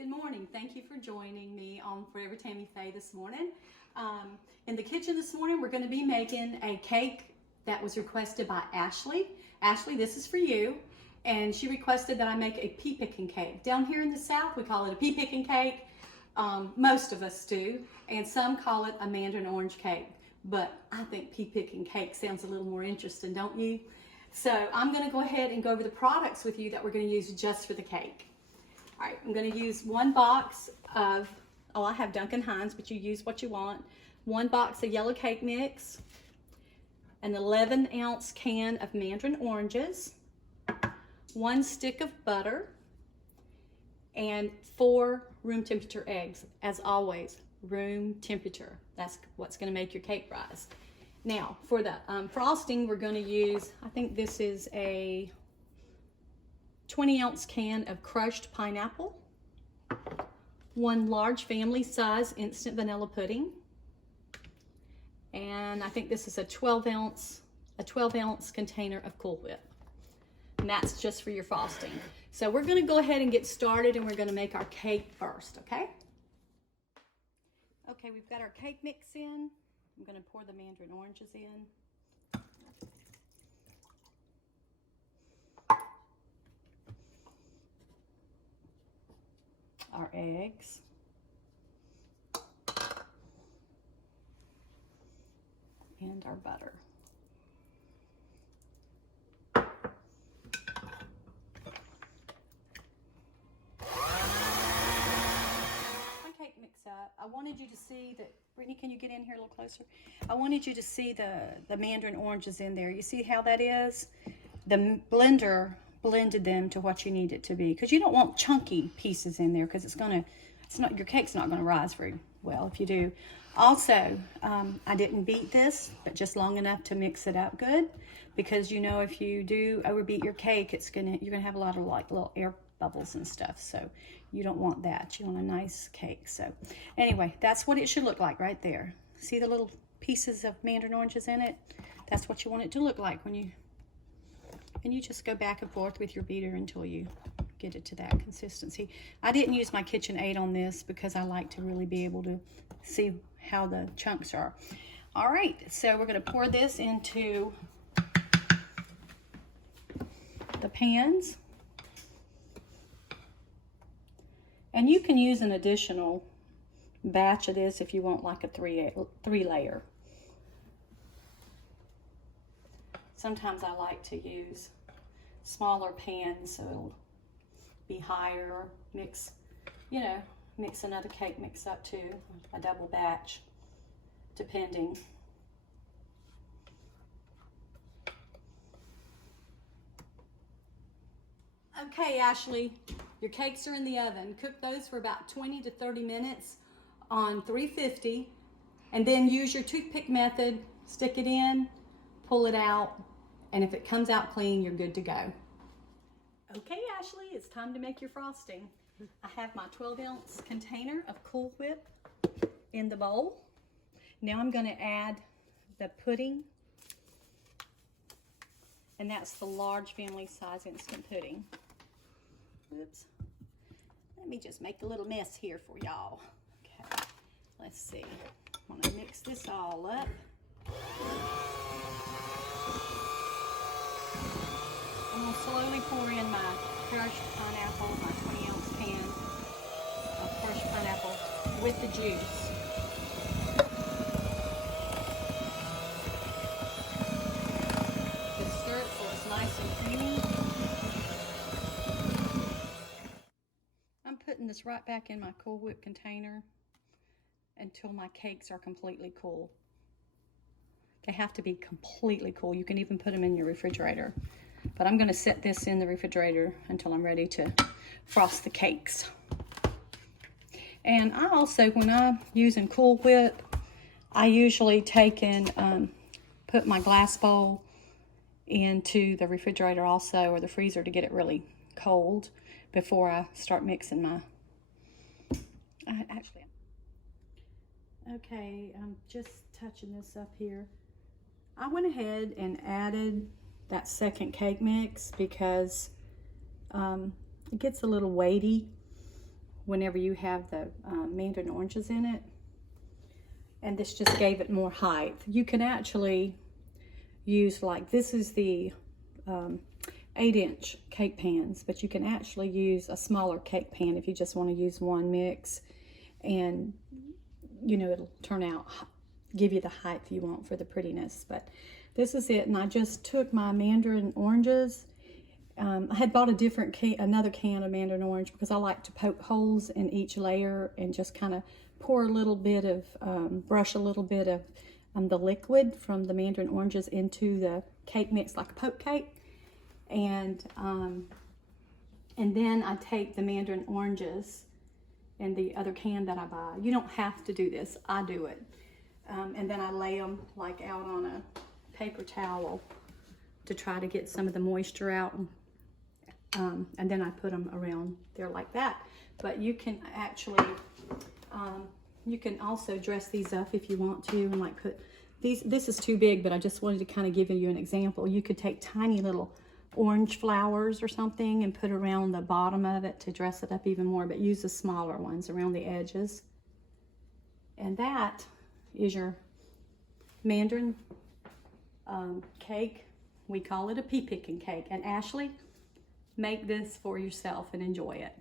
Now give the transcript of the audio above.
Good morning. Thank you for joining me on Forever Tammy Faye this morning. In the kitchen this morning, we're going to be making a cake that was requested by Ashley. Ashley, this is for you. And she requested that I make a Peapickincake. Down here in the South, we call it a Peapickincake. Most of us do. And some call it a Mandarin orange cake. But I think Peapickincake sounds a little more interesting, don't you? So I'm going to go ahead and go over the products with you that we're going to use just for the cake. All right, I'm going to use one box of, I have Duncan Hines, but you use what you want. One box of yellow cake mix, an 11-ounce can of Mandarin oranges, one stick of butter, and 4 room temperature eggs. As always, room temperature. That's what's going to make your cake rise. Now, for the frosting, we're going to use, I think this is a 20-ounce can of crushed pineapple, 1 large family size instant vanilla pudding, and I think this is a 12-ounce container of Cool Whip. And that's just for your frosting. So we're going to go ahead and get started, and we're going to make our cake first, okay? Okay, we've got our cake mix in. I'm going to pour the Mandarin oranges in. Our eggs, and our butter. My cake mix up. I wanted you to see that. Brittany, can you get in here a little closer? I wanted you to see the Mandarin oranges in there. You see how that is? The blender blended them to what you need it to be, because you don't want chunky pieces in there, because your cake's not gonna rise very well if you do. Also, I didn't beat this, but just long enough to mix it up good, because you know if you do overbeat your cake, you're gonna have a lot of like little air bubbles and stuff. So you don't want that. You want a nice cake. So anyway, that's what it should look like right there. See the little pieces of Mandarin oranges in it? That's what you want it to look like when you. And you just go back and forth with your beater until you get it to that consistency. I didn't use my KitchenAid on this because I like to really be able to see how the chunks are. All right, so we're going to pour this into the pans. And you can use an additional batch of this if you want like a three layer. Sometimes I like to use smaller pans so it'll be higher. Mix another cake mix up too, a double batch, depending. Okay, Ashley, your cakes are in the oven. Cook those for about 20 to 30 minutes on 350, and then use your toothpick method. Stick it in, pull it out, and if it comes out clean, you're good to go. Okay, Ashley, it's time to make your frosting. I have my 12-ounce container of Cool Whip in the bowl. Now I'm going to add the pudding, and that's the large family size instant pudding. Oops. Let me just make a little mess here for y'all. Okay, let's see. I'm going to mix this all up. I'm going to slowly pour in my crushed pineapple, my 20-ounce can of crushed pineapple with the juice. Just stir it so it's nice and creamy. I'm putting this right back in my Cool Whip container until my cakes are completely cool. They have to be completely cool. You can even put them in your refrigerator. But I'm going to set this in the refrigerator until I'm ready to frost the cakes. And I also, when I'm using Cool Whip, I usually take and put my glass bowl into the refrigerator also, or the freezer, to get it really cold before I start mixing my... Okay, I'm just touching this up here. I went ahead and added that second cake mix because it gets a little weighty whenever you have the mandarin oranges in it. And this just gave it more height. You can actually use, like, this is the 8-inch cake pans, but you can actually use a smaller cake pan if you just want to use one mix, and you know, it'll turn out, give you the height you want for the prettiness. But this is it, and I just took my mandarin oranges. I had bought another can of mandarin orange because I like to poke holes in each layer and just kind of pour a little bit of, brush a little bit of the liquid from the mandarin oranges into the cake mix like a poke cake. And then I take the mandarin oranges in the other can that I buy. You don't have to do this, I do it. And then I lay them like out on a paper towel to try to get some of the moisture out. And then I put them around there like that. But you can actually, you can also dress these up if you want to, and like put these, this is too big, but I just wanted to kind of give you an example. You could take tiny little orange flowers or something and put around the bottom of it to dress it up even more, but use the smaller ones around the edges. And that is your mandarin cake. We call it a pea picking cake. And Ashley, make this for yourself and enjoy it.